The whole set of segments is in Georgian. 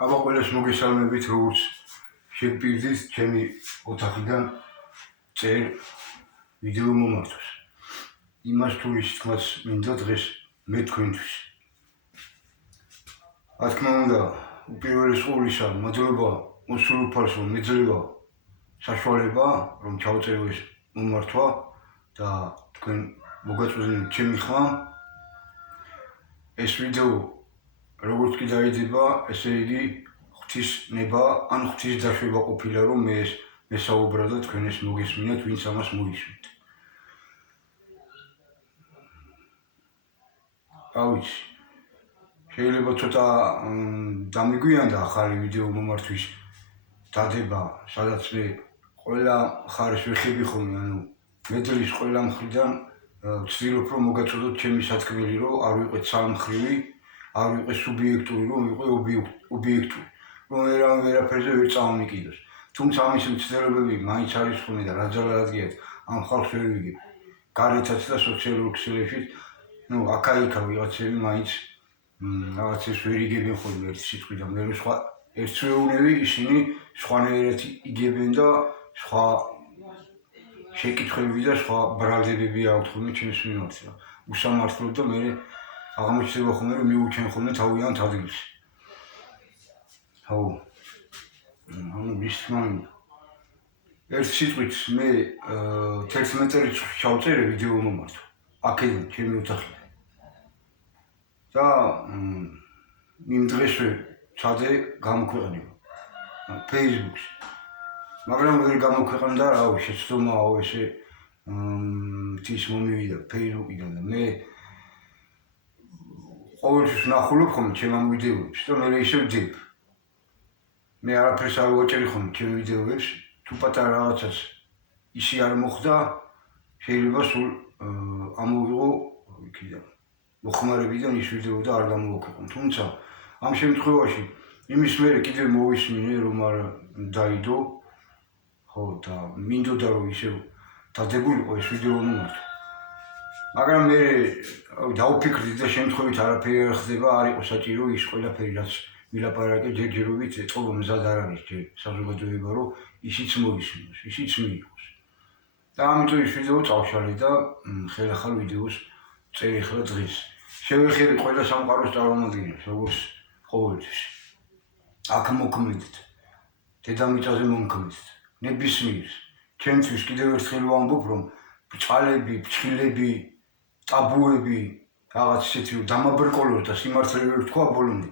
აბა ყველას მოგესალმებით, როგორც შეგვიძლია ჩემი ოთახიდან წერ ვიდეო მომართოს. იმას თუ ის თქმაც მინდა დღეს მე თქვენთვის. რა თქმა უნდა, უპირველეს ყოვლისა, მადლობა მოსულუფალს, რომ მეძლევა საშუალება, რომ ჩავწერო ეს მომართვა და თქვენ მოგაწვდენთ ჩემი ხმა. ეს ვიდეო როგორც კი დაიდება, ესე იგი ღვთის ნება ან ღვთის დაშვება ყოფილა, რომ მე ეს მესაუბრა და თქვენ ეს მოგესმინათ, ვინც ამას მოისმენთ. ავიცი, შეიძლება ცოტა დამიგვიანდა ახალი ვიდეო მომართვის დადება, სადაც მე ყველა მხარეს ვეხები ხოლმე, ანუ მედლის ყველა მხრიდან ვცდილობ, რომ მოგაწოდოთ ჩემი სათქმელი, რომ არ ვიყოთ სამმხრივი, არ ვიყო სუბიექტური, რომ ვიყო ობიექტური, რომ ვერაფერზე ვერ წავამიკიდოს. თუმცა ამის მცდელობები მაინც არის ხოლმე და რაძალადაგიათ ამ ხალხს ვერ ვიგებ. გარეთაც და სოციალურ ქსელებში, აქა-იქა ვიღაცები მაინც რაღაცებს ვერ იგებენ ხოლმე ერთი სიტყვიდან, მე სხვა ერთსვეუნები ისინი სხვანაირად იგებენ და სხვა შეკითხვები და სხვა ბრალდებები აქვთ ხოლმე ჩემს მიმართ. უსამართლოდ და მე აღმოჩნდება ხოლმე, რომ მიუჩენ ხოლმე თავიანთ ადგილს. ანუ ის თქმა მინდა. ერთ სიტყვით მე 11 მეტრით ჩავწერე ვიდეო მომართვა. აქედან ჩემი ოთახიდან. და იმ დღესვე ჩადე გამოქვეყნება Facebook-ში. მაგრამ ვერ გამოქვეყნდა, რავი, შეცდომაო ესე თვის მომივიდა Facebook-იდან და მე ყოველთვის ვნახულობ ხოლმე ჩემ ამ ვიდეოებს და მე ისე ვდებ. მე არაფერს არ ვაჭერი ხოლმე ჩემ ვიდეოებს, თუ პატარა რაღაცას ისი არ მოხდა, შეიძლება სულ ამოვიღო იქიდან მოხმარებიდან ის ვიდეო და არ გამოვაქვეყნო. თუმცა ამ შემთხვევაში იმის მერე კიდევ მოვისმინე, რომ არ დაიდო, ხო და მინდოდა რომ ისევ დადებულიყო ეს ვიდეო მომართვა. მაგრამ მე დავფიქრდი და შემთხვევით არაფერი არ ხდება, არ იყო საჭირო ის ყველაფერი, რაც ვილაპარაკე ჯერჯერობით ეწყობა მზად არ არის ჯერ საზოგადოება, რომ ისიც მოისმინოს, ისიც მიიღოს. და ამიტომ ის ვიდეო წავშალე და ხელახალ ვიდეოს წერი ხლა დღეს. შევეხები ყველა სამყაროს წარმომადგენლებს, როგორც ყოველთვის. აქ მოქმედით, დედამიწაზე მომქმედით, ნებისმიერს. ჩემთვის კიდევ ერთხელ ვამბობ, რომ ბჭყალები, ფრჩხილები, ტაბუები, რაღაც ისეთი რომ დამაბრკოლოს და სიმართლე ვერ ვთქვა ბოლომდე,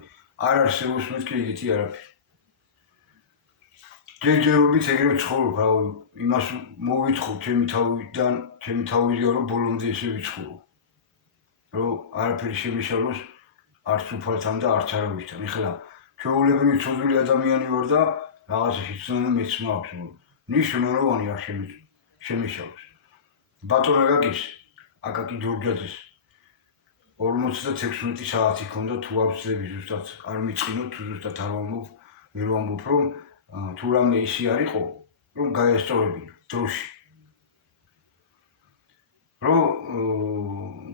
არ არსებობს მეთქი ეგეთი არაფერი. ჯერჯერობით ეგრევე ვცხოვრობ, რავი, იმას მოვიწყო ჩემი თავიდან, რომ ბოლომდე ესე ვიცხოვრო. რომ არაფერი შემიშალოს არც უფალთან და არც არავისთან. ეხლა ჩვეულებრივი ცოდვილი ადამიანი ვარ და რაღაცაში ცნობა მეც მაქვს, ნიშნულოვანი არ შემიშალოს. ბატონ აკაკი ჯორჯაძეს 56 საათი ჰქონდა თუ ავწდები ზუსტად არ მიწყინოთ, თუ ზუსტად არ ვამბობ, რომ თუ რამე ისი არ იყო, რომ გაესწორებინა დროში. რომ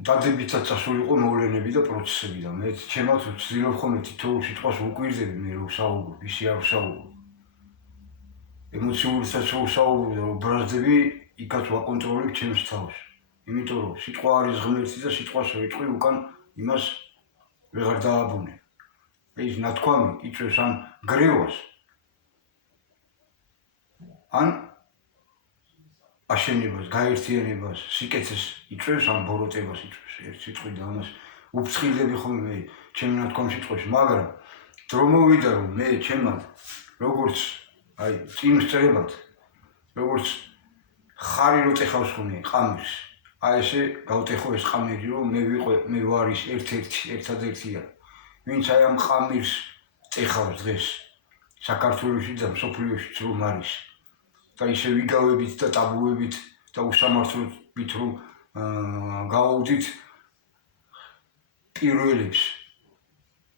დადებითად წასულიყო მოვლენები და პროცესები და მე ჩემად ვცდილობ ხოლმე თითოეულ სიტყვას ვუკვირდები მე რომ ვსაუბრობ, ისი არ ვსაუბრობ. ემოციურსაც ვსაუბრობ და ვბრაზდები, იქაც ვაკონტროლებ ჩემს თავს. იმიტომ რომ სიტყვა არის ღმერთი და სიტყვას ვიტყვი უკან იმას ვეღარ დააბუნე. ის ნათქვამი იწვევს ან გრევას, ან აშენებას, გაერთიანებას, სიკეთეს იწვევს, ან ბოროტებას იწვევს. ერთ სიტყვით და ამას უფრთხილდები ხოლმე ჩემი ნათქვამ სიტყვაში, მაგრამ დრო მოვიდა რომ მე ჩემად როგორც წინსწრებად, როგორც ხარი რო ტეხავს ხოლმე ყამირს, ესე გავტეხო ეს ყამირი, რომ მე ვარ ის ერთადერთია, ვინც აი ამ ყამირს ტეხავს დღეს საქართველოში და მსოფლიოში რომ არის. და ისე ვიგავებით და ტაბუებით და უსამართლობით რომ გავაუდით პირველებს,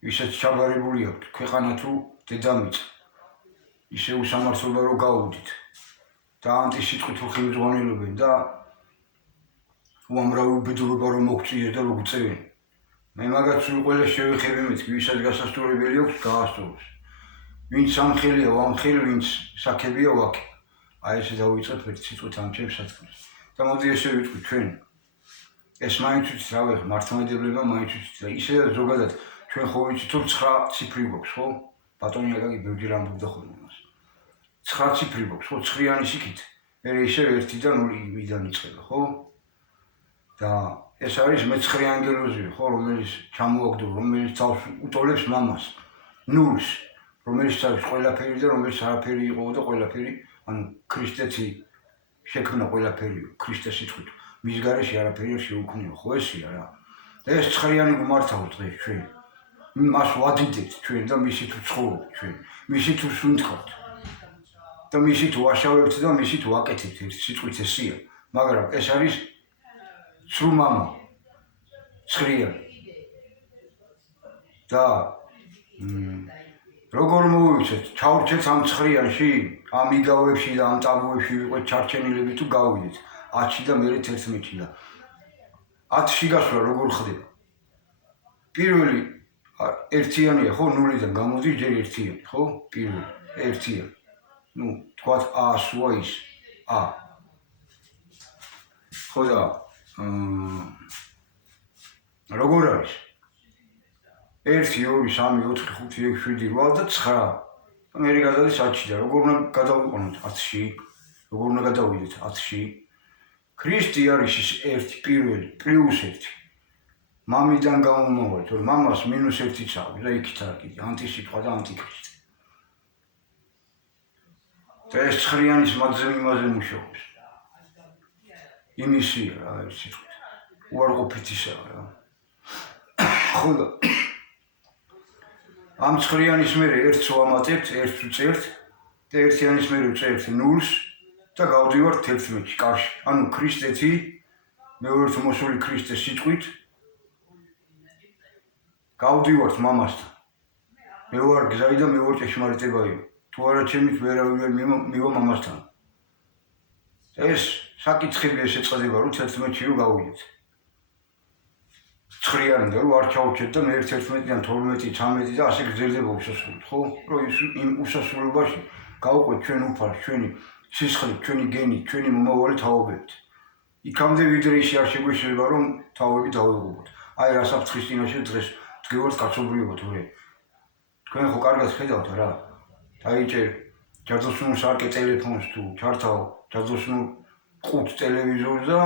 ვისაც ჩაბარებული აქვთ ქვეყანა თუ დედამიწა, ისე უსამართლობა რომ გავაუდით და ანტისიტყვით რომ ხელმძღვანელობენ და უამრავი უბედურება რომ მოგწიეს და როგწევენ. მე მაგაც სულ ყველა შევეხები მეთქი, ვისაც გასასწორებელი აქვს გაასწოროს. ვინც სამხელია ვამხელი, ვინც საქებია ვაქე. აი ესე დავიწყებ ერთ სიტყვით ამ ჩემს სათქმელს. და მოდი ესე ვიტყვი ჩვენ. ეს მაინც ვიცით რა ვეხ მართლმადიდება მაინც ვიცით და ისე ზოგადად ჩვენ ხო ვიცით რომ 9 ციფრი გვაქვს ხო? ბატონი აკაკი ბევრჯერ ამბობდა ხოლმე მას. 9 ციფრი გვაქვს ხო? 9-იანი სიქით. მე ისე 1-დან 0-დან იწყება ხო? და ეს არის მე-9 ანგელოზი ხო, რომელიც ჩამოაგდო, რომელიც თავს უტოლებს მამას. 0-ს, რომელიც არის ყველაფერი და რომელიც არაფერი იყო და ყველაფერი, ანუ ქრისტეთი შექმნა ყველაფერი ქრისტეს სიტყვით. მის გარეშე არაფერი არ შეუქმნია, ხო ესია რა. და ეს 9-იანი გმართავთ დღეს ჩვენ. მას ვადიდებთ ჩვენ და მისით ვცხოვრობთ ჩვენ. მისით ვსუნთქავთ. და მისით ვაშავებთ და მისით ვაკეთებთ ერთ სიტყვით ესია. მაგრამ ეს არის სრულ მამა. 9-იანი. და როგორ მოვიცეთ, ჩავრჩეთ ამ 9-იანში, ამ იგავებში და ამ ტაბუებში ვიყოთ ჩარჩენილები თუ გავიდეთ 10-ში და მერე 11-ში და 10-ში გასვლა როგორ ხდება? პირველი ერთიანია ხო, 0-დან გამოდის ჯერ ერთიანი, ხო? პირველი ერთიანი. ნუ თქვათ A-სუა ის A. ხო და როგორ არის? 1, 2, 3, 4, 5, 6, 7, 8 და 9. მე გადადის 10-ში და როგორ უნდა გადავიყენოთ 10-ში? როგორ უნდა გადავიდეთ 10-ში? ქრისტე არის ის ერთი პირველი პლუს 1. მამიდან გამომავალ, თორე მამას -1-იც აქვს და იქით არის კიდე ანტისიტყვა და ანტიქრისტე. და ეს 9-яნის მათზე იმაზე მუშაობს. იმისია რა ეს სიტყვით. უარყოფითისა რა. ხო და ამ 9-яნის მერე 1-ს ვამატებთ, 1-ს ვწერთ და 1-яნის მერე ვწერთ 0-ს და გავდივართ 11-ში, კარში. ანუ ქრისტეთი, მეორეთ მოსული ქრისტეს სიტყვით გავდივართ მამასთან. მე ვარ გზაი და მე ვარ ჭეშმარიტებაი. თუ არა ჩემით ვერავინ ვერ მივა მამასთან. ეს საკითხები ეს ეწოდება რომ 11-ში რო გავიდეთ. 9-იანი და რო არ ჩავრჩეთ და მე 11-დან 12, 13 და ასე გრძელდება უსასრულოდ, ხო? რომ იმ უსასრულობაში გავყვეთ ჩვენ უფალს, ჩვენი სისხლით, ჩვენი გენით, ჩვენი მომავალი თაობებით. იქამდე ვიდრე ისე არ შეგვეშლება რომ თაობები დავიღუპოთ. აი რა საფრთხის წინაშე დღეს ვდგევართ კაცობრიობა თორე. თქვენ ხო კარგად ხედავთ რა. დაიჭერ ჯადოსნურ სარკე ტელეფონს თუ ჩართავ ჯადოსნურ ყუთ ტელევიზორს და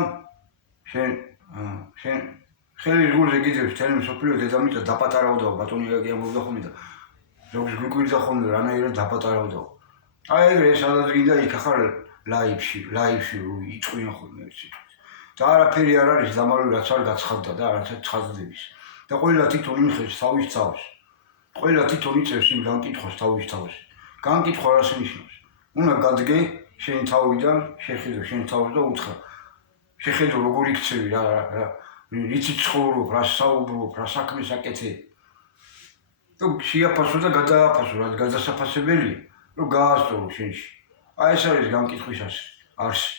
შენ ხელის გულზე გიძებს თელი მსოფლიო დედამიწა დაპატარავდა ბატონი აკაკი ამბობდა ხოლმე და როგორც გვიკვირდა ხოლმე რანაირად დაპატარავდა. აი ეგრე ეს ადადგინდა იქ ახლა ლაივში იწყვიან ხოლმე ერთ სიტყვით. და არაფერი არ არის დამალული რაც არ გაცხადდა და არაცაც ცხადდების. და ყველა თვითონ იმხეს თავის თავს. ყველა თვითონ იწევს იმ განკითხვას თავის თავს. განკითხვა რას ნიშნავს? უნდა გადგე შენი თავიდან, შეხედო შენ თავს და უთხრა. შეხედო როგორ იქცევი რა რითი ცხოვრობ, რა საუბრობ, რა საქმეს აკეთე. და შეაფასო და გადააფასო, რაც გადასაფასებელია, რომ გაასწორო შენში. აი ეს არის განკითხვისას არსი.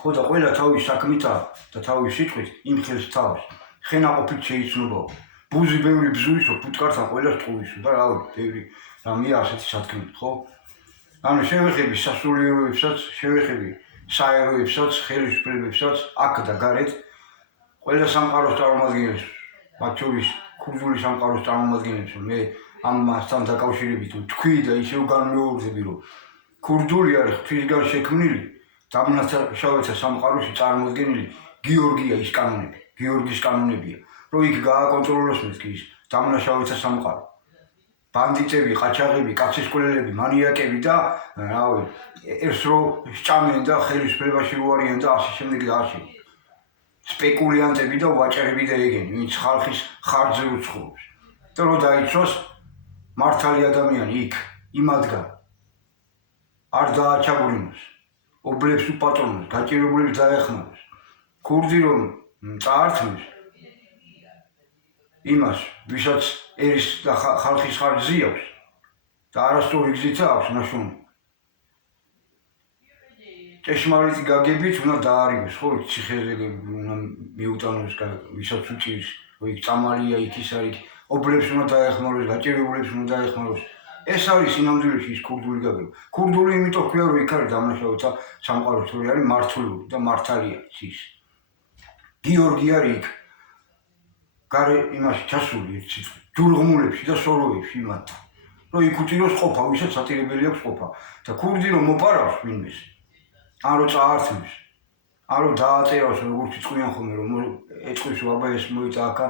ხო და ყველა თავის საქმითაა და თავის სიტყვით იმხელს თავს. ხენაყოფით შეიცნობაო. ბუზი ბევრი ბზუისო, ფუტკართან ყველას ტყუისო და რა ვიცი, ბევრი რამეა ასეთი სათქმელი, ხო? ანუ შევეხები სასულიეროებსაც, შევეხები საეროებსაც, ხელისუფლებებსაც, აქ და გარეთ, ყველა სამყაროს წარმომადგენლებს, მათ შორის ქურდული სამყაროს წარმომადგენლებს, მე ამასთან დაკავშირებით ვთქვი და ისევ განმეორდები, რომ ქურდული არის ღვთისგან შექმნილი, დამნაშავეთა სამყაროში წარმოდგენილი გიორგის კანონებია, რომ იქ გააკონტროლოს მეთქი ის დამნაშავეთა სამყარო. ბანდიტები, ყაჩაღები, კაცისკვლელები, მანიაკები და რავი, ეს რო სჭამენ და ხელისუფლებაში რო არიან და ასე შემდეგ და ასე. სპეკულიანტები და ვაჭრები და ეგენი, ვინც ხალხის ხარჯზე უცხობს. და რო დაიცვას მართალი ადამიანი იქ, იმადგან არ დააჩაგვრინოს, ობლებს უპატრონოს, გაჭირებულებს დაეხმაროს. ქურდი რომ წაართმევს იმას, ვისაც ერის და ხალხის ხარჯზე აქვს და არასწორი გზით აქვს ნაშრომი. ჭეშმარიტი გაგებით უნდა დაარიგოს, ხო, ციხეზე უნდა მიუტანოს, ვისაც უჭირს, რომ იქ წამალია, იქ ის არის, ობლებს უნდა დაეხმაროს, გაჭირებულებს უნდა დაეხმაროს. ეს არის სინამდვილეში ის ქურდული გაგება. ქურდული იმიტომ ქვია, რომ იქ არის დამნაშავეთა სამყაროს თორე არის მართლული და მართალია ის. გიორგი არის იქ. გარე იმაში ჩასული ერთ სიტყვით. ჯურღმულებში და სოროებში იმათა. რომ იქ უტიროს ყოფა, ვისაც ატირებელი აქვს ყოფა. და ქურდი რომ მოპარავს ვინმეს. ან რომ წაართმევს. ან რომ დააწერავს როგორც იწყვიან ხოლმე რომ ეწყვის აბა ეს მოიცა აქა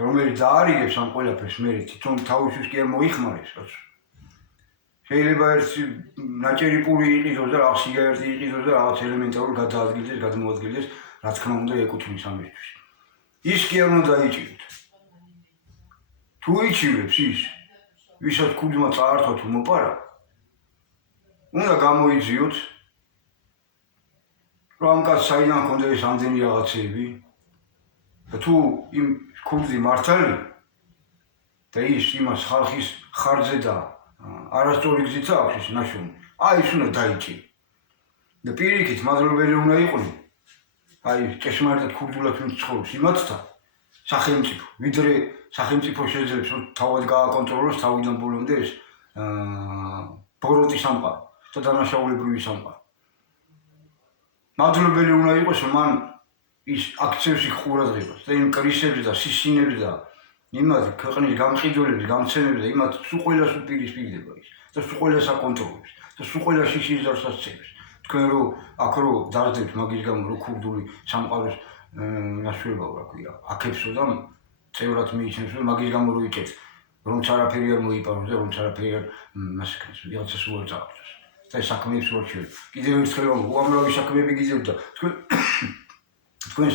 რომელიც დაარიგებს ამ ყველაფერს მე თვითონ თავისთვის კი არ მოიხმარებს კაცო. შეიძლება ერთ ნაჭერი პური იყიდოს და რაღაც სიგარეტი იყიდოს და რაღაც ელემენტარულ გადაადგილდეს, გადმოადგილდეს, რა თქმა უნდა ეკუთვნის ამისთვის. ის კი არ უნდა დაიჭიროთ. თუ იჭირებს ის, ვისაც ქურდმა წაართვა თუ მოპარა, უნდა გამოიძიოთ, რომ ამ კაცს საიდან ჰქონდა ეს ამდენი რაღაცეები და თუ იმ ქურდი მართალი და ის იმას ხალხის ხარჯზე და არასწორი გზით აქვს ეს ნაშრომი, აი ის უნდა დაიჭირო. და პირიქით მადლობელი უნდა იყვნენ, აი ჭეშმარიტად ქურდულად მიცხოვრებს იმათთან სახელმწიფო, ვიდრე სახელმწიფო შეძლებს რომ თავად გააკონტროლოს თავიდან ბოლომდე ეს ბოროტი სამყარო და დანაშაულებრივი სამყარო. მადლობელი უნდა იყოს რომ მან ის აქცევში ყურადღებას და იმ კრისებს და სისინებს და იმათ ქვეყნის გამყიდველების, გამცემებს და იმათ სულ ყველას უპირისპირდება ის და სულ ყველას აკონტროლებს და სულ ყველას ის იზარს აცებს. თქვენ რომ აქ რომ დაძლებთ მაგის გამო რომ ქურდული სამყაროს ნაშრომი რა ქვია, აქებსო და წევრად მიიჩნევს რომ მაგის გამო რო იკეთეთ, რომ არაფერი არ მოიპაროს და რომ არაფერი არ მასკნეს, ვიღაცას უარ წააგდეს. და ეს საქმეებს რო შეიძლება. კიდევ ერთხელ უამრავი საქმეები გიძლევთ და თქვენ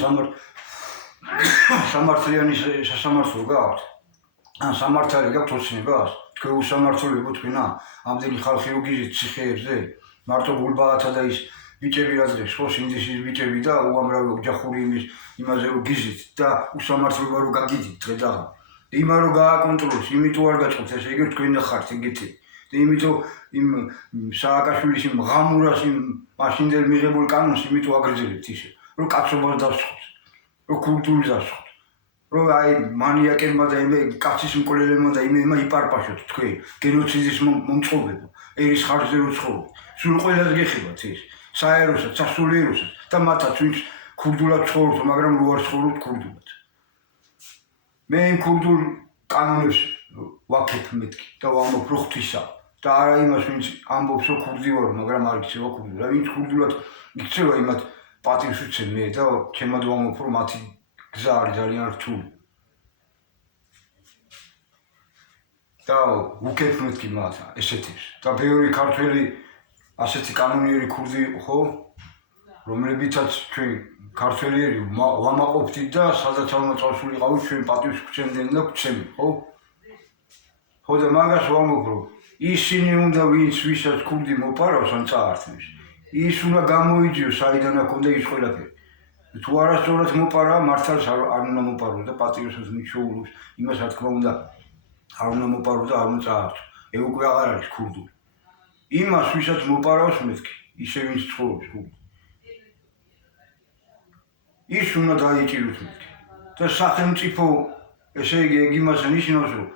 სამართლიანი სასამართლო გაქვთ? ან სამართალი გაქვთ ოცნებას? თქვენ უსამართლოებო თქვენა? ამდენი ხალხი რო გიჟით ციხეებზე? მარტო გულბაათა და ის ბიჭები რა დღეს ხო სინდისის ბიჭები და უამრავი ოჯახური იმაზე რო გიჟით და უსამართლობა რო გაგიდით დღე და იმა რო გააკონტროლოს, იმიტომ არ გაწყობთ ესე იგი თქვენ ხართ ეგეთი. და იმიტომ იმ სააკაშვილის იმ ღამურას იმ მაშინდელ მიღებულ კანონს იმიტომ აგრძელებთ ისე, რომ კაცობას დასხოთ, რომ ქურდულს დასხოთ, რომ აი მანიაკებმა და იმ კაცის მკვლელებმა და იმემა იპარპაშოთ თქვენ გენოციდის მომწყობებო, ერის ხარჯზე რო ცხოვრობთ. სულ ყველას გეხებათ ის, საეროსაც, სასულიეროსაც და მათაც ვინც ქურდულად ცხოვრობთ, მაგრამ რო არ ცხოვრობთ ქურდულად. მე იმ ქურდულ კანონებს ვაქებ მეთქი და ვამბობ რო ღვთისა და არა იმას ვინც ამბობს რომ ქურდი ვარ, მაგრამ არ იქცევა ქურდი. და ვინც ქურდულად იქცევა იმათ პატივს ვცემ მე და ჩემად ვამბობ რომ მათი გზა არის ძალიან რთული. და ვუქებ მეთქი მათ ესეთებს. და ბევრი ქართველი ასეთი კანონიერი ქურდი ხო, რომლებიცაც ჩვენ ქართველიერი ვამაყობდით და სადაც ალმა წავსულიყავით ჩვენ პატივს გვცემდნენ და გვცემენ, ხო? ხო და მაგას ვამბობ რომ ისინი უნდა ვისაც ქურდი მოპარავს ან წაართმევს, ის უნდა გამოიძიოს საიდან აქონდა ის ყველაფერი. თუ არასწორად მოპარა, მართალს არ უნდა მოპაროს და პატივსაც მიშოულობს, იმას რა თქმა უნდა არ უნდა მოპაროს და არ უნდა წაართვო. ეგ უკვე აღარ არის ქურდული. იმას ვისაც მოპარავს მეთქი, ისე ვინც ცხოვრობს ქურდი. ის უნდა დაიჭიროს მეთქი. და სახელმწიფო ესე იგი ეგ იმას ნიშნავს რომ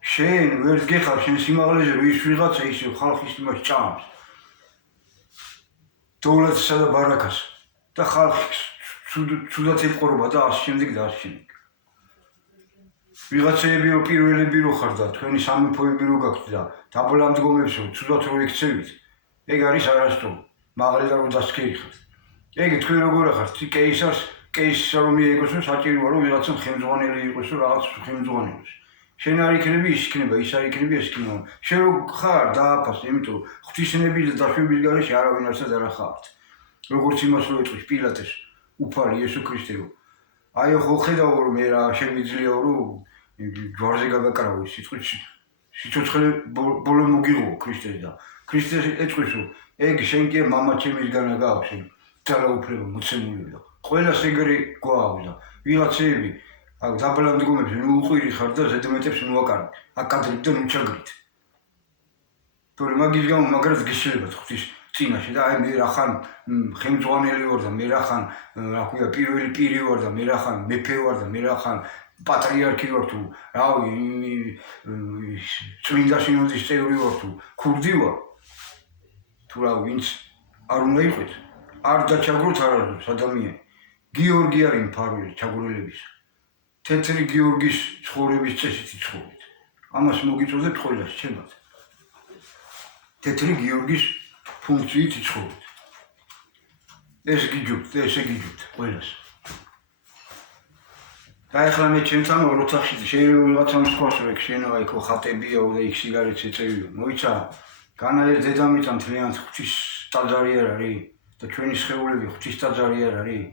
შენ ვერც გეხარ შენ სიმაღლეზე რომ ის ვიღაცა ისე ხალხის იმას ჭამს. დოვლათსა და ბარაკას და ხალხს ცუდად ეპყრობა და ასე შემდეგ და ასე შემდეგ. ვიღაცები რო პირველები რო ხარ და თქვენი სამეფოები რო გაქვთ და დაბოლამდგომებს რო ცუდად რო იქცევით, ეგ არის არასწორი. მაღლა რო დასქერიხართ. ეგ თქვენ როგორ ახართ? კეისარს რომ მიიღოს რომ საჭიროა რომ ვიღაცა ხელმძღვანელი იყოს რომ რაღაც ხელმძღვანელი იყოს. შენ არ იქნები ის იქნება, ის არ იქნები ეს იქნება. შენ რო ხარ დააფასე, იმიტომ რომ ღვთისნების და დაშვების გარეშე არავინ არცად არ ახართ. როგორც იმას რო ეტყვის პილატეს უფალი იესო ქრისტე რომ აი ხო ხედავ რომ მე რა შემიძლია რომ ჯვარზე გაგაკრავო სიტყვით სიცოცხლე ბოლო მოგიღო ქრისტეს და ქრისტეს ეტყვის რომ ეგ შენ კი მამა ჩემისგანა გააქვს შენ ძალაუფლება მოცემული და ყველას ეგრე გვაქვს და ვიღაცები აქ დაბალამდგომებს ნუ უყვირი ხარ და ზედმეტებს ნუ აკარგ აკადრებ და ნუ ჩაგრით. თორე მაგის გამო მაგრად გეშლებათ ღვთის წინაშე და აი მე რახან ხელმძღვანელი ვარ და მე რახან რა ქვია პირველი პირი ვარ და მე რახან მეფე ვარ და მე რახან პატრიარქი ვარ თუ რავი წმინდა სინოდის წევრი ვარ თუ ქურდი ვარ თუ რა ვინც არ უნდა იყოს არ დაჩაგროთ არასდროს ადამიანი გიორგი არის მფარველი ჩაგვრელების თეთრი გიორგის ცხოვრების წესით იცხოვრეთ ამას მოგიწოდეთ ყველას ჩემად თეთრი გიორგის ფუნქციით იცხოვრეთ ეს გიჯობთ ესე გიჯობთ ყველას და ეხლა მე ჩემთან ორ ოთახში შეიძლება ვიღაცამ თქვას რომ შენობა იქ ხატებიაო და იქ სიგარეტს ეწევიო მოიცა განაერ დედამიწა მთლიანად ღვთის ტაძარი არ არის და ჩვენი სხეულები ღვთის ტაძარი არ არის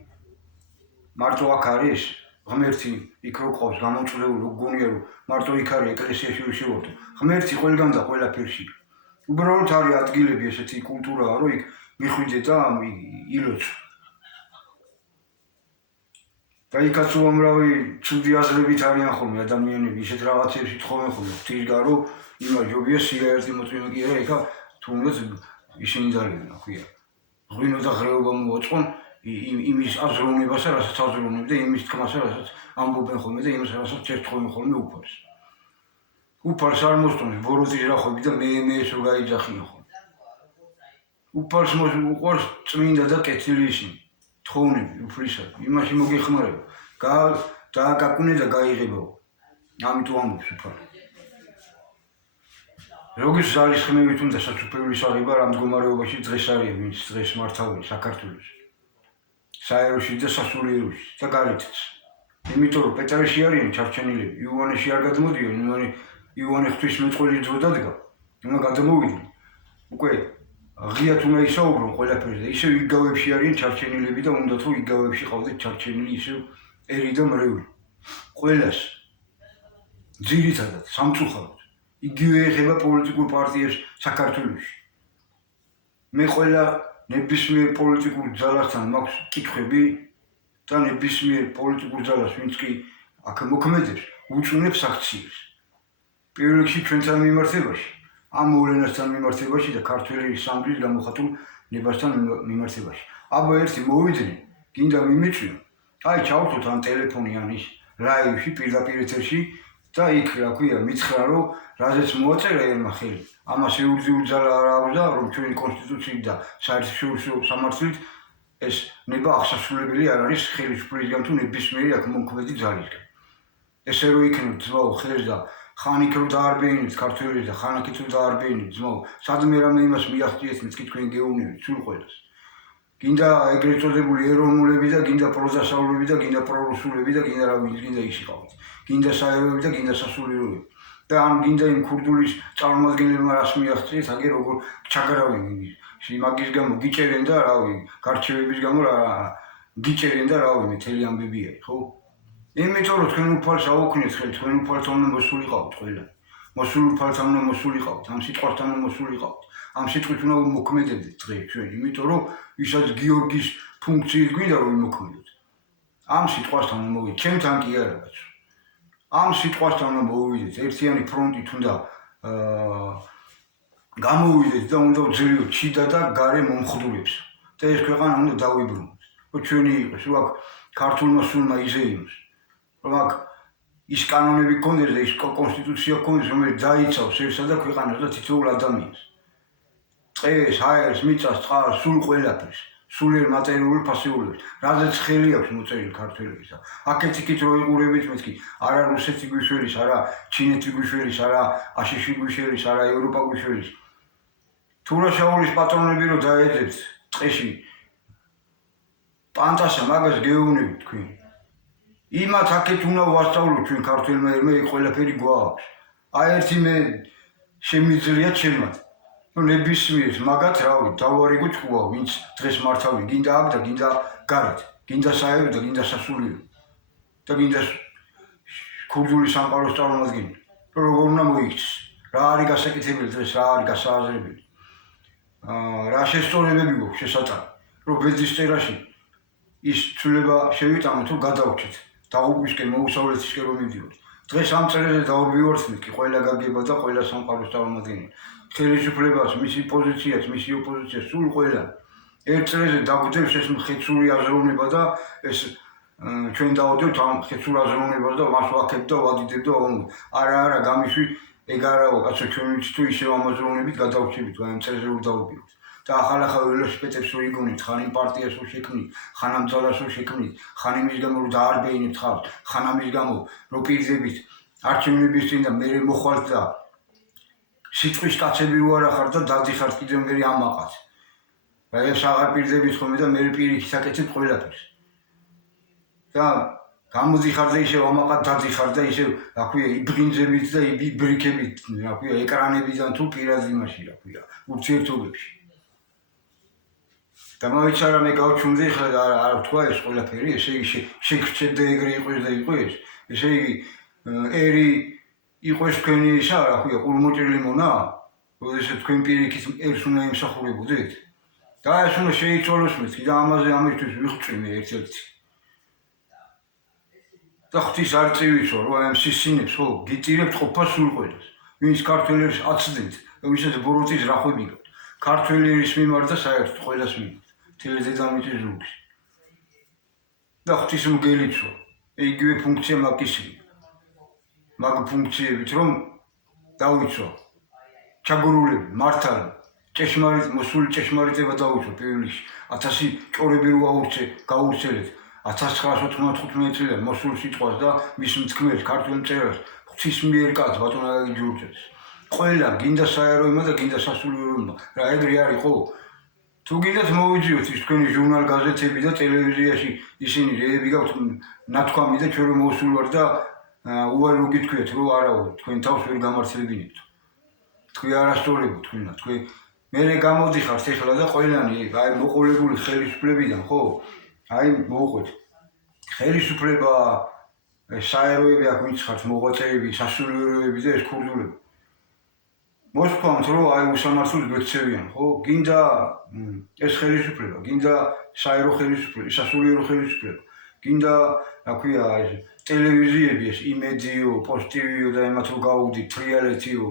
მარტო აქ არის ღმერთი იქ რო ყავს გამოწვეული რო გონია რომ მარტო იქ არის ეკლესიაში რო შევარდო ღმერთი ყველგან და ყველაფერში უბრალოდ არის ადგილები ესეთი კულტურაა რომ იქ მიხვიდე და ილოცო და იქაც უამრავი ცუდი აზრებით არიან ხოლმე ადამიანები ისეთ რაღაცებს ითხოვენ ხოლმე ღვთისგან რომ იმაჯობია სიგარეტი მოწვიმე კი არა იქა თუნდაც ისინი ძალიან აქვია ღვინო და ღრეობა მოაწყონ იმის აზროვნებასა რასაც აზროვნებ და იმის თქმასა რასაც ამბობენ ხოლმე და იმას რასაც ერთხოვენ ხოლმე უფალს არ მოსწონს ბოროტის რახვები და მე ეს რო გაიძახიან ხოლმე უფალს უყვარს წმინდა და კეთილი ისინი თხოვნები უფლისად იმაში მოგეხმარება დააკაკუნე და გაიღებაო ამიტომ ამბობს უფალი როგორც ძალისხმევით უნდა საწუფევლის აღება რა მდგომარეობაში დღეს არის ვინც დღეს მართავენ საქართველოს საეროში და სასულიეროში და გარეთიც იმიტომ რომ პეტრეში არიან ჩარჩენილები იოანეში არ გადმოდიან იოანე ღვთისმეტყველის დრო დადგა უნდა გადამოვიდნენ უკვე ღიათ უნდა ისაუბრონ ყველაფერზე და ისევ იგავებში არიან ჩარჩენილები და უნდათ რომ იგავებში ყავდეთ ჩარჩენილი ისევ ერი და მრევლი ყველას ძირითადად სამწუხაროდ იგივე ეხება პოლიტიკურ პარტიებს საქართველოში მე ყველა ნებისმიერ პოლიტიკურ ძალასთან მაქვს კითხვები და ნებისმიერ პოლიტიკურ ძალას ვინც კი აქ მოქმედებს უწუნებს აქციებს პირველ რიგში ჩვენთან მიმართებაში ამ მოვლენასთან მიმართებაში და ქართველი სამგზის გამოხატულ ნებასთან მიმართებაში აბა ერთი მოვიდნენ გინდა მიმეწვიო აი ჩავთოთ ან ტელეფონი ან ის ლაივში პირდაპირ ეთერში და იქ რა ქვია მითხრა რომ რაზეც მოაწერა ერმა ხელი ამას ეურძიულ ძალა არ აქვს და რომ ჩვენი კონსტიტუციით და საერთაშორისო სამართლით ეს ნება აღსასრულებელი არ არის ხელისუფლებისგან თუ ნებისმიერი აქ მომქმედი ძალისგან ესე რომ იქნებ ძმაო ხელს და ხან იქ რომ დაარბიენით ქართველებს და ხან აქ რომ დაარბიენით ძმაო სადმე რამე იმას მიაღწიეთ მეთქი თქვენ გეუბნებით სულ ყველას გინდა ეგრეთ წოდებული ეროვნულები და გინდა პროზასავლები და გინდა პრორუსულები და გინდა რა ვინც გინდა ის იყავით გინდა საეროები და გინდა სასულიეროები და ამ გინდა იმ ქურდულის წარმომადგენლებმა რას მიაღწიეთ აგერ როგორ ჩაგრავენ მაგის გამო გიჭერენ და რავი გარჩევების გამო რა გიჭერენ და რავი მთელი ამბები არის ხო იმიტომ რომ თქვენ უფალს აუქნეთ ხელ თქვენ უფალთან უნდა მოსულიყავთ ყველა მოსულ უფალთან უნდა მოსულიყავთ ამ სიტყვასთან უნდა მოსულიყავთ ამ სიტყვით უნდა მოქმედებდეთ დღეს ჩვენ იმიტომ რომ ვისაც გიორგის ფუნქციით გვინდა რომ იმოქმედოთ ამ სიტყვასთან უნდა მოვიდეთ ჩემთან კი არა კაცო ამ სიტყვასთან უნდა მოვიდეთ ერთიანი ფრონტით უნდა გამოვიდეთ და უნდა ვძლიოთ შიდა და გარე მომხდულებს და ეს ქვეყანა უნდა დავიბრუნოთ რომ ჩვენი იყოს რომ აქ ქართულმა სულმა იზეიმოს რომ აქ ის კანონები გქონდეს და ის კონსტიტუცია გქონდეს რომელიც დაიცავს ერთსა და ქვეყანას და თითოეულ ადამიანს წყეს, ჰაერს, მიწას, წყალს, სულ ყველაფერს სულიერ მატერიალურ ფასეულებს რაზეც ხელი აქვს მოწერილი ქართველებისა აქეთ-იქით რო იყურებით მეთქი არა რუსეთი გვიშველის არა ჩინეთი გვიშველის არა აშიში გვიშველის არა ევროპა გვიშველის თურაშაულის პატრონები რო დაეძებთ წყეში პანტასა მაგას გეუბნებით თქვენ იმათ აქეთ უნდა ვასწავლოთ ჩვენ ქართველმა ერმა ეგ ყველაფერი გვაქვს აი ერთი მე შემიძლია ჩემად რომ ნებისმიერს მაგათ რავი დავარიგო ჭკუა ვინც დღეს მართავენ გინდა აქ და გინდა გარეთ გინდა საერო და გინდა სასულიერო და გინდა ქურდული სამყაროს წარმომადგენელი როგორ უნდა მოიქცეს რა არის გასაკეთებელი დღეს რა არის გასააზრებელი რა შესწორებები გვაქვს შესატანი რომ ბეძის წერაში ის ცვლილება შევიტანოთ თუ გადავჭეთ დაღუპვისკენ მოუსავლეთისკენ რომ მივდივართ დღეს ამ წერაზე დაურბივართ მეთქი ყველა გაგება და ყველა სამყაროს წარმომადგენელი ხელისუფლებას მისი პოზიციაც მისი ოპოზიცია სულ ყველა ერთ წრეზე დაგვდევს ეს მხეცური აზროვნება და ეს ჩვენ დავდევთ ამ ხեցურ აზროვნებას და მას ვაქებ და ვადიდებ და არა გამიშვი ეგ არაო კაცო ჩვენ ვიცით თუ ისევ ამ აზროვნებით გადავრჩებით აი ამ წელზე რომ დავუპიროთ და ახალ ველოსიპედებს რო იგონით ხან იმ პარტიას რო შექმნით ხან ამ ძალას რო შექმნით ხან იმის გამო რომ დაარბეინებთ ხალხს ხან ამის გამო რომ პირდებით არჩევნების წინ და მე მოხვალთ და სიტყვის კაცები რო არა ხართ და დადიხართ კიდევ მე ამაყაც რა ეს აღარ პირდებით ხოლმე და მე პირიქით აკეთებ ყველაფერს და გამოდიხარ და ისევ ამაყად დადიხარ და ისევ რა ქვია იბრინძებით და იბრიქებით რა ქვია ეკრანებიდან თუ პირად იმაში რა ქვია ურთიერთობებში და მოიჩარა მე გავჩუმდი ხა არ ვთქვა ეს ყველაფერი ესე იგი შეგრჩეთ და ეგრე იყოს და იყოს ესე იგი ერი იყოს თქვენი ისა რა ქვია ყურმოჭრილი მონა როდესაც თქვენ პირიქით ერს უნდა იმსახურებოდეთ და ეს უნდა შეიცვალოს მეთქი და ამისთვის ვიხვწრი მე ერთ-ერთი და ღვთის არწივისო რომ ამ სისინებს ხო გიწირებთ ყოფას სულყედას ვინც ქართველებს აცდენთ ვისაც ბოროტის რახვები გაქვთ ქართველების მიმართ და საერთოდ ყველას მიმართ თელი დედამიწის ზურგში და ღვთის მგელიცო იგივე ფუნქცია მაკისრი მაგ ფუნქციებით რომ დავიცვა ჩაგურულები მართალი ჭეშმარიტ მოსული ჭეშმარიტება დავიცვა პირველ რიგში 1000 ჭორები რო გაურცელეთ 1995 წლიდან მოსულ სიტყვას და მის მთქმელს ქართულ მწერალს ღვთის მიერ კაც ბატონ აგაგი ჯურჯეს ყველა გინდა საეროება და გინდა სასულიეროება რა ეგრე არის ხო თუ გინდათ მოვიძიოთ ის თქვენი ჟურნალ გაზეთები და ტელევიზიაში ისინი რეები გაქვთ ნათქვამი და ჩვენ რომ მოსულ ვარ და უარი რო გითქვიათ რომ არაო თქვენ თავს ვერ გამართლებინებთ თქვენ არასწორებო თქვენად თქვენ მე გამოდიხართ ეხლა და ყველანი აი მოყოლებული ხელისუფლებიდან ხო აი მოუყვეთ ხელისუფლება საეროები აქ ვინც ხართ მოღვაწეები სასულიეროები და ეს ქურდულები მოსქვამთ რომ აი უსამართლოს გვექცევიან ხო გინდა ეს ხელისუფლება გინდა საერო ხელისუფლება სასულიერო ხელისუფლება გინდა რა ქვია ეს ტელევიზიები ეს იმედიო პოსტივიო და ემათ რო გაუგდით ტრიალეთიო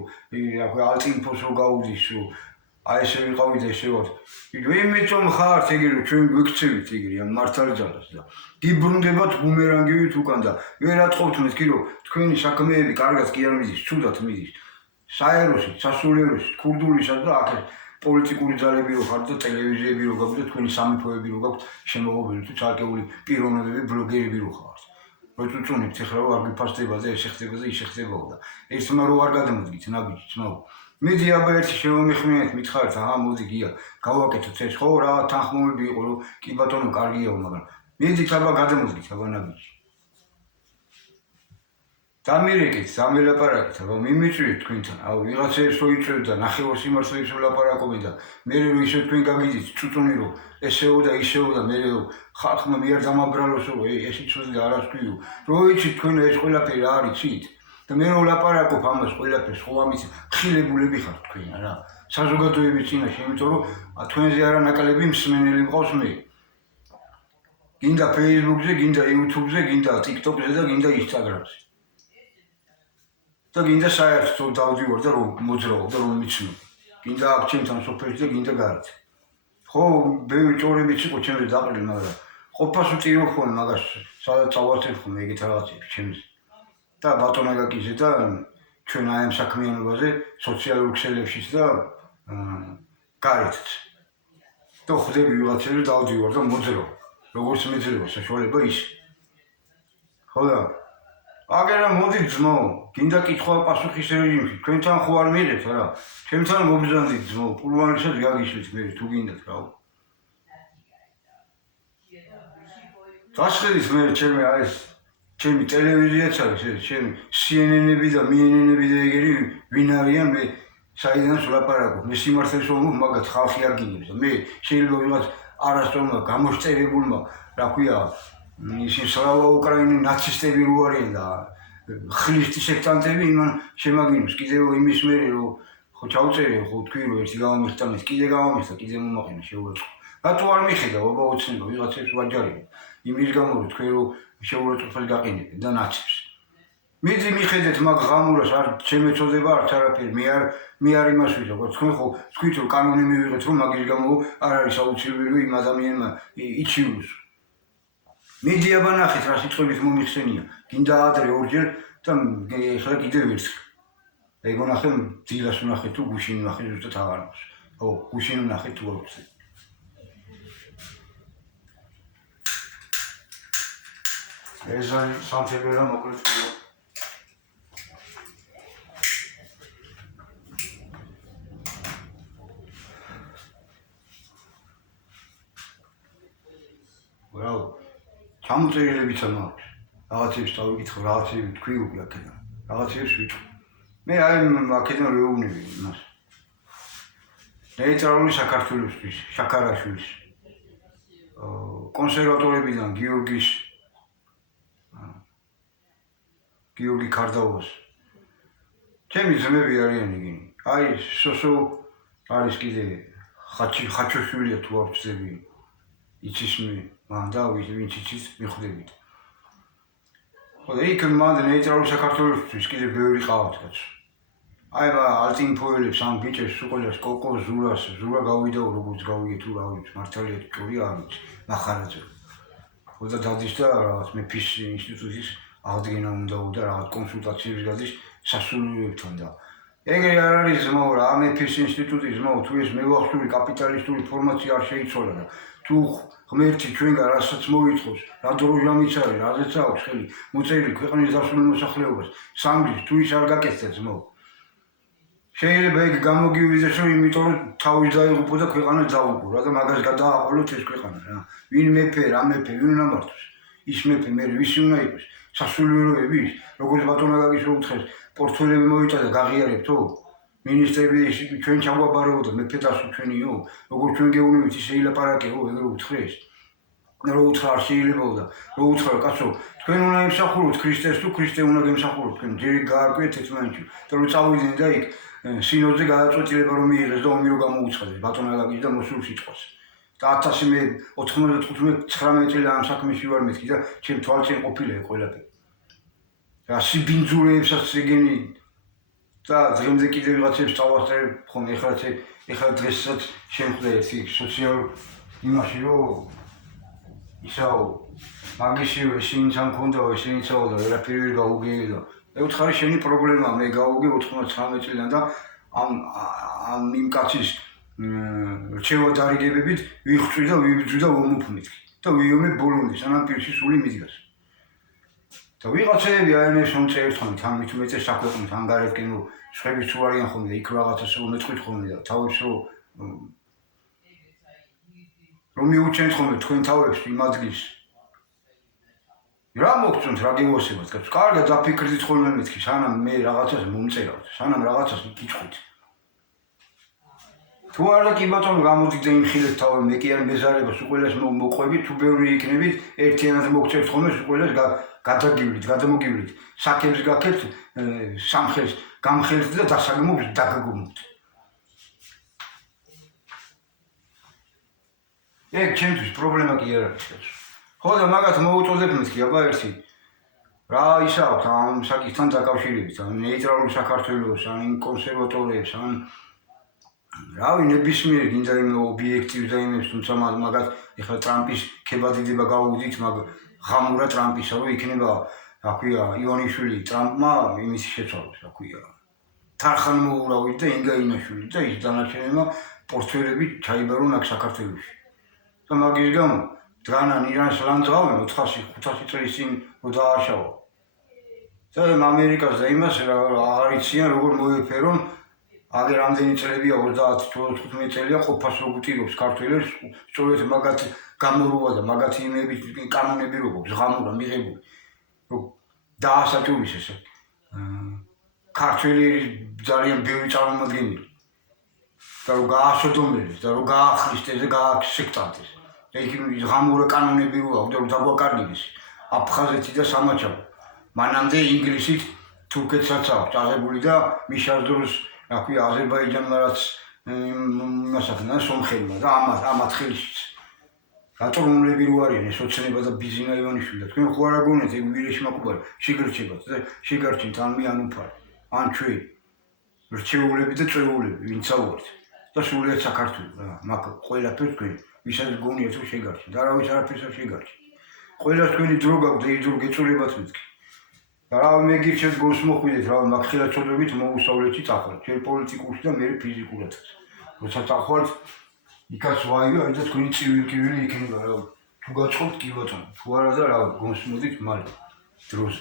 რა ქვია ალტინფოს რო გაუგდისო აი ესე ვიყავით ესე ვარ იმიტომ ხართ ეგრე რომ ჩვენ გვექცევით ეგრე ამ მართალი ძალას და გიბრუნდებათ ბუმერანგივით უკან და ვერ ატყობთ მეთქი რომ თქვენი საქმეები კარგად კი არ მიდის ცუდად მიდის საეროში სასულიეროში ქურდულისაც და აქ პოლიტიკური ძალები რო ხართ და ტელევიზიები რო გაქვთ და თქვენი სამეფოები რო გაქვთ შემოღობილი თუ ცალკეული პიროვნებები ბლოგერები რო ხართ რო წუწუნებთ ეხლა რომ არ გიფასდება და ეს ხდება და ის ხდება და ერთმა რო არ გადამოდგით ნაბიჯი ძმაო მიდი აბა ერთი შევამეხმიანეთ მითხარით აჰა მოდი გია გავაკეთოთ ეს ხო რა თანხმობები იყო რომ კი ბატონო კარგიაო მაგრამ მიდით აბა გადამოდგით აბა ნაბიჯი დამირეკეთ დამელაპარაკეთ აბა მიმიწვიეთ თქვენთან აუ ვიღაცებს რო იწევთ და ნახევარ სიმართლეებს ვლაპარაკობენ და მე რო ისე თქვენ გაგიდით წუწუნი რომ ესეო და ისეო და მე რო ხალხმა მიარ დამაბრალოსო ეს იცოდი არასკვიო რო იცით თქვენ ეს ყველაფერი რა არის იცით და მე რო ვლაპარაკობ ამას ყველაფერს ხო ამის ხილებულები ხართ თქვენ რა საზოგადოების წინაშე იმიტომ რომ თქვენზე არანაკლები მსმენელი მყავს მე გინდა Facebook-ზე გინდა YouTube-ზე გინდა TikTok-ზე და გინდა Instagram-ზე და გინდა საერთოდ დავდივარ და რომ მოძრაობ და რომ მიცნო გინდა აქ ჩემთან სოფელში და გინდა გარეთ ხო ბევრი ჭორებიც იყო ჩემზე დაყრილი მაგრამ ყოფას უწირო ხოლმე მაგას სადაც წავაცებ ხოლმე ეგეთ რაღაცებს ჩემზე და ბატონ აგაკიძე და ჩვენ აი ამ საქმიანობაზე სოციალურ ქსელებშიც და გარეთაც და ხვდები ვიღაცები დავდივარ და მოძრაობ როგორც მეძრაობა საშუალება ის ხო და აგერა მოდი ძმაო გინდა კითხვა პასუხის რეჟიმში თქვენთან ხო არ მიიღეთ რა ჩემთან მობრძანდით ძმაო პულვანისად გაგიშვით მე თუ გინდათ რა დასხედით მე ჩემი აი ეს ჩემი ტელევიზიაც არის ეს ჩემი CNN-ები და MNN-ები და ეგერი ვინ არიან მე საიდანაც ვლაპარაკობ მე სიმართლეს ვამბობ მაგათ ხალხი არ გინებს და მე შეიძლება ვიღაც არასწორმა გამოსწერებულმა რა ქვია ისინი სლავა უკრაინის ნაცისტები რო არიან და ხლისტი სექტანტები იმან შემაგინებს კიდევ იმის მერე რომ ხო ჩავწერე ხო თქვი რომ ერთი გამომიხტამეს კიდე გამომიხტა კიდე მომაყენა შეურაცხყოფა რატო არ მიხედა აბა ოცნება ვიღაცებს ვაჯარებ იმის გამო რომ თქვენ რომ შეურაცხყოფას გაყინებენ და ნაცებს მიდი მიხედეთ მაგ ღამურას არ შემეწოდება არც არაფერი მე არ იმას ვიზავ თქვენ ხო თქვით რომ კანონი მივიღეთ რომ მაგის გამო არ არის აუცილებელი რომ იმ ადამიანმა იჩიოს მედიაბა ნახეთ რა სიტყვებით მომიხსენია. გინდა ადრე ორჯერ და ეხლა კიდევ ერთხელ. ეგ ვნახე დილას ვნახე თუ გუშინ ვნახე ზუსტად აღარ აქვს. ო, გუშინ ვნახე თუ აქვს. ეს არის სამფებერა მოკლედ ვთქვა. ბრაო. ჩამოწერილებიც მაქვს. რაღაცებს დავიკითხე, რაღაცებს თქვი უკვე აქედან. რაღაცებს ვიტყვი. მე აი აქედან ვეუბნები იმას. ნეიტრალური საქართველოსთვის, შაქარაშვილის. კონსერვატორებიდან გიორგი ქარდაუას. ჩემი ძმები არიან იგინი. აი სოსო არის კიდე ხაჩოშვილია თუ არ ვწდები. იცის მე, მან და ვინც იცის მიხვდებით. ხოდა იქ მან ნეიტრალური საქართველოსთვის კიდე ბევრი ყავთ კაცო. აი ალტინფოელებს ამ ბიჭებს უყოლეს კოკო ზურა გავიდაო როგორც გავიგე თუ რა ვიცი მართალია ჭორი არ ვიცი ნახარაძე. ხოდა დადის და რაღაც მეფის ინსტიტუტის აღდგენა უნდა და რაღაც კონსულტაციებს გადის სასულიეროებთან და ეგრე არ არის ზმაო რა მეფის ინსტიტუტის ზმაო თუ ეს მევახშული კაპიტალისტური ფორმაცია არ შეიცვალა და თუ ღმერთი ჩვენგან რასაც მოითხოვს რა დროჟამიც არის რაზეც აქვს ხელი მოწერილი ქვეყნის დასავლურ მოსახლეობას სამგზის თუ ის არ გაკეთდა ზმაო შეიძლება ეგ გამოგივიდეს რომ იმიტომ რომ თავის დაიღუპო და ქვეყანა დაუყო რა და მაგას გადააყოლოთ ეს ქვეყანა რა ვინ მეფე რა მეფე ვინ უნდა მართოს ის მეფე მე ვისი უნდა იყოს სასულიეროები როგორც ბატონაგაგის რო უთხეს პორტფელები მოიწა და გაღიარებთო მინისტრები ჩვენ ჩაგვაბარებოდა მეფე დასო ჩვენიო როგორც ჩვენ გეუბნებით ისე ილაპარაკეო ეგ რო უთხრეს რო უთხრა არ შეიძლებაოდა რო უთხრა კაცო თქვენ უნდა იმსახუროთ ქრისტეს თუ ქრისტე უნდა გემსახუროთ თქვენ ჯერ გაარკვიეთ ერთმანეთში და რო წავიდნენ და იქ სინოდზე გადაწყვეტილება რომ მიიღეს და ომი რო გამოუცხადეს ბატონაგაგის და მოსულ სიტყვას და 1995-19 წელი ამ საქმეში ვარ მეთქი და ჩემ თვალწინ ყოფილა ეს ყველაფერი რა სიბინძურეებსაც ეგენი და დღემდე კიდევ ვიღაცებს წავასწრებ ხოლმე ეხლა დღესაც შემხვდა ერთი სოციალურ იმაში რომ ისაო მაგისივე შინც ამ ქონდა ესენიცაო და ვერაფერი ვერ გაუგე და ეუთხარი შენი პრობლემაა მე გაუგე 99 წლიდან და ამ იმ კაცის რჩევა დარიგებებით ვიხვწვი და ვიბძვი და ვომოფმეთქი და ვიომებ ბოლომდე სანამ პირში სული მიდგას და ვიღაცები აი მე შემწე ერთხმით ამ მithumetes საქვეყნით ამ გარეთკენ რომ სხვებიც თუ არიან ხოლმე იქ რაღაცას რომ მეწყვით ხოლმე და თავებს რომ მიუჩენთ ხოლმე თქვენ თავებს იმ ადგილს რა მოგწონთ რა გევასებათ კაცო კარგად დაფიქრდით ხოლმე მეთქი სანამ მე რაღაცას მომწერავთ სანამ რაღაცას გიჭყვით თუ არა კი ბატონო გამოდით და იმხილეთ თავი მე კი არ მეზარებას უყოლეს მოყვებით თუ ბევრი იქნებით ერთიანად მოგწერთ ხოლმე უყოლეს გადამოგივლით საქებს გაქებთ სამხელს გამხელთ და დასაგმობთ დაგაგმობთ ეგ ჩემთვის პრობლემა კი არ არის კაცო ხო და მაგათ მოუწოდებ მეთქი აბა ერთი რა ისაუბრთ ამ საკითხთან დაკავშირებით ან ნეიტრალურ საქართველოს ან იმ კონსერვატორებს ან რავი ნებისმიერ გინდა იმ ობიექტივს და იმებს თუმცა მაგათ ეხლა ტრამპის ქებადიდება გაუგდით მაგ ღამურა ტრამპისა რომ იქნება რა ქვია ივანიშვილი ტრამპმა იმის შეცვალოს რა ქვია თარხან მოურავით და ინგაინაშვილი და ის დანარჩენებმა პორტფელები ჩაიბარონ აქ საქართველოში და მაგის გამო დღანან ირანს ლანძღავენ 400-500 წლის წინ რომ დააშავა და ამერიკას და იმას არ იციან როგორ მოეფერონ აგერ რამდენი წლებია 30-15 წელია ყოფას რო გუტირობს ქართველებს სწორედ მაგათ გამორუა და მაგათი იმები კანონები როგორც ღამურა მიღებული რომ დაასაჭურის ესე ქართველი ძალიან ბევრი წარმომადგენელი და რომ გაასოდომდეს და რომ გაახრისტეს და გააქსექტანტეს და იქ ღამურა კანონები რო აქვს და რომ დაგვაკარგდეს აფხაზეთი და სამაჩაბლო მანამდე ინგლისით თურქეთსაც აქვს აღებული და მიშას დროს რა ქვია აზერბაიჯანმა რაც იმასახნა სომხებმა და ამათ ხელშიც რატომლები რო არიან ეს ოცნება და ბიზინა ივანიშვილი და თქვენ ხო არ აგონეთ ეგ ვირეში მაკუბარი შეგერჩებათ და შეგარჩით ან მე ან უფარი ან ჩვენ რჩეულები და წეულები ვინც ავართ და სულიად საქართველოს რა მაგ ყველაფერს თქვენ ვისაც გონიათ რომ შეგარჩით არავის არაფერს არ შეგარჩით ყველას თქვენი დრო გაქვთ და ის დრო გეწოლებათ მეთქი. და რა მე გირჩევთ გულს მოხვიდეთ, რა მაგ ხილაცოდებით მოუსწავლეთში წახვალთ. ჯერ პოლიტიკურში და მე ფიზიკურადაც. როცა წახვალთ, იქაც ვაიო, აი და თქვენი წივილ-კივილი იქნება რა. თუ გაწყობთ კი ბატონო, თუ არა და რა გულს მოდით მალე დროს.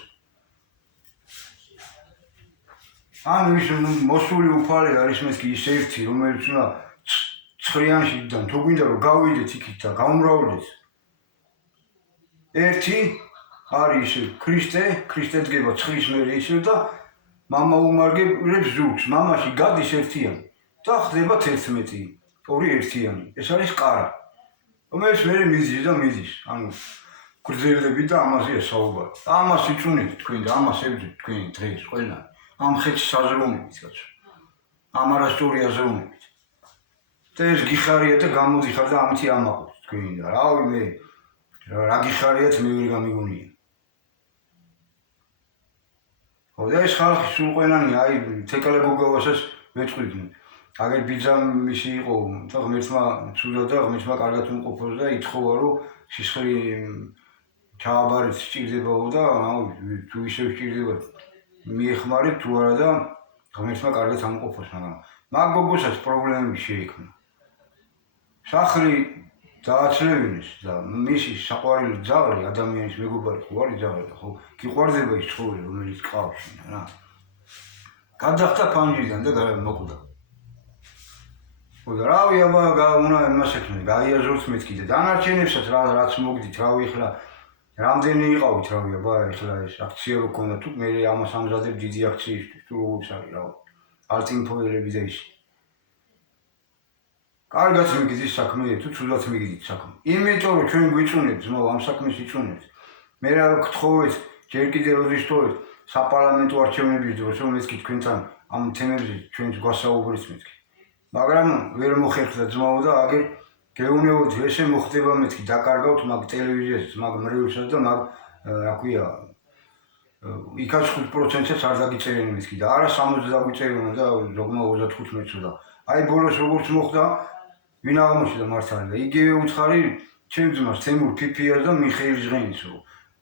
ანუ ის მოსული უფალი არის მეთქი ის ერთი, რომელიც უნდა ცხრიანში და თუ გვინდა რომ გავიდეთ იქით და გავუმრავლდეთ. ერთი არის ქრისტე დგება ცხვრის მერე ისევ და მამა უმარგებს ზურგს, მამაში გადის ერთიანი და ხდება 11, ორი ერთიანი. ეს არის კარა. რომელიც მერე მიზის და მიზის. ანუ გრძელები და ამაზეა საუბარი. ამას იწუნეთ თქვენ და ამას ებრძვით თქვენ დღეს ყველა. ამ ხეთს საზრუნებით კაცო. ამ არასწორი აზროვნებით. და ეს გიხარიათ და გამოდიხარ და ამითი ამაყობთ თქვენ და რავი მე რა გიხარიათ მე ვერ გამიგონია. ხო და ეს ხალხი სულ ყველანი აი თეკალე გოგავასაც ვეწყვიტნი. აგერ ბიძა მისი იყო და ღმერთმა ცუდად და ღმერთმა კარგად უმყოფოს და ითხოვა რომ სისხლი ჩააბარეთ სჭირდებაო და თუ ისევ სჭირდება მიეხმარეთ თუ არა და ღმერთმა კარგად ამყოფოს, მაგრამ მაგ გოგოსაც პრობლემები შეიქმნა. სახლი დააცლებინეს და მისი საყვარელი ძაღლი ადამიანის მეგობარი ხო არის ძაღლი ხო გიყვარდება ის ცხოველი რომელიც ყავს რა. გადახდა ფანჯრიდან და მოკვდა. ხო და რავი აბა უნდა იმას ექნება, გაიაზროთ მეთქი და დანარჩენებსაც რაც მოგდით, რავი ახლა რამდენი იყავით რავი აბა ახლა ეს აქცია რო ქონდა თუ მე ამას ამზადებ დიდი აქციისთვის თუ როგორც არის რავი. ალტინფოერები და ის. კარგად მიგიძის საქმე თუ ცუდად მიგიძით საქმე. იმიტომ რომ ჩვენ გვიწუნებთ, ამ საქმეს იწუნებთ. მე რა გთხოვეთ, ჯერ კიდევ როდის თხოვეთ საპარლამენტო არჩევნების დროს, რომ მეთქი თქვენთან ამ თემებზე ჩვენს გვასაუბრეთ მეთქი. მაგრამ ვერ მოხერხდა ძმაო და აგერ გეუნებოთ ესე მოხდება მეთქი დაკარგავთ მაგ ტელევიზიას, მაგ მრევლსაც და მაგ რა ქვია იქაც 5%-ს არ დაგიწერენ მეთქი და არა 60 დაგვიწერენ და ზოგმა 35-ს და აი ბოლოს როგორც მოხდა ვინ აღმოჩნდა მართალი და იგივე უცხარი ჩემ ძმას თემურ ფიფიას და მიხეილ ჟღენიცო.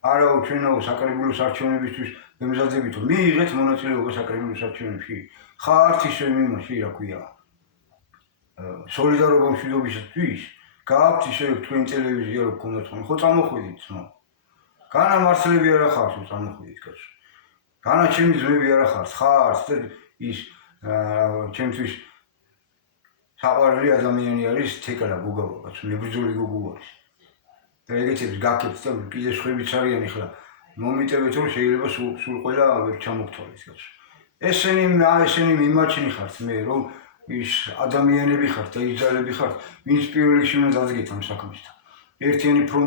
არაო ჩვენო საკრებულოს არჩევნებისთვის მემზადებითო მიიღეთ მონაწილეობა საკრებულოს არჩევნებში. ხართ ისე იმაში რა ქვია სოლიდარობა მშვიდობისათვის გააქვთ ისე თქვენ ტელევიზია რო გქონდათ ხოლმე ხო წამოხვიდით ძმა. განა მართლები არა ხართ რომ წამოხვიდით კაცო. განა ჩემი ძმები არა ხართ და ის ჩემთვის საყვარელი ადამიანი არის თეკალა გოგავა კაცო, მებრძოლი გოგო არის. და ეგეთებს გაკეთეთ და კიდე სხვებიც არიან ახლა მომიტევეთ რომ შეიძლება სულ ყველა ვერ ჩამოგთვალეთ კაცო. ესენი მიმაჩნი ხართ მე რომ ის ადამიანები ხართ და ის ძალები ხართ, ვინც პირველ რიგში უნდა დადგეთ ამ საქმესთან. ერთიანი ფრონტი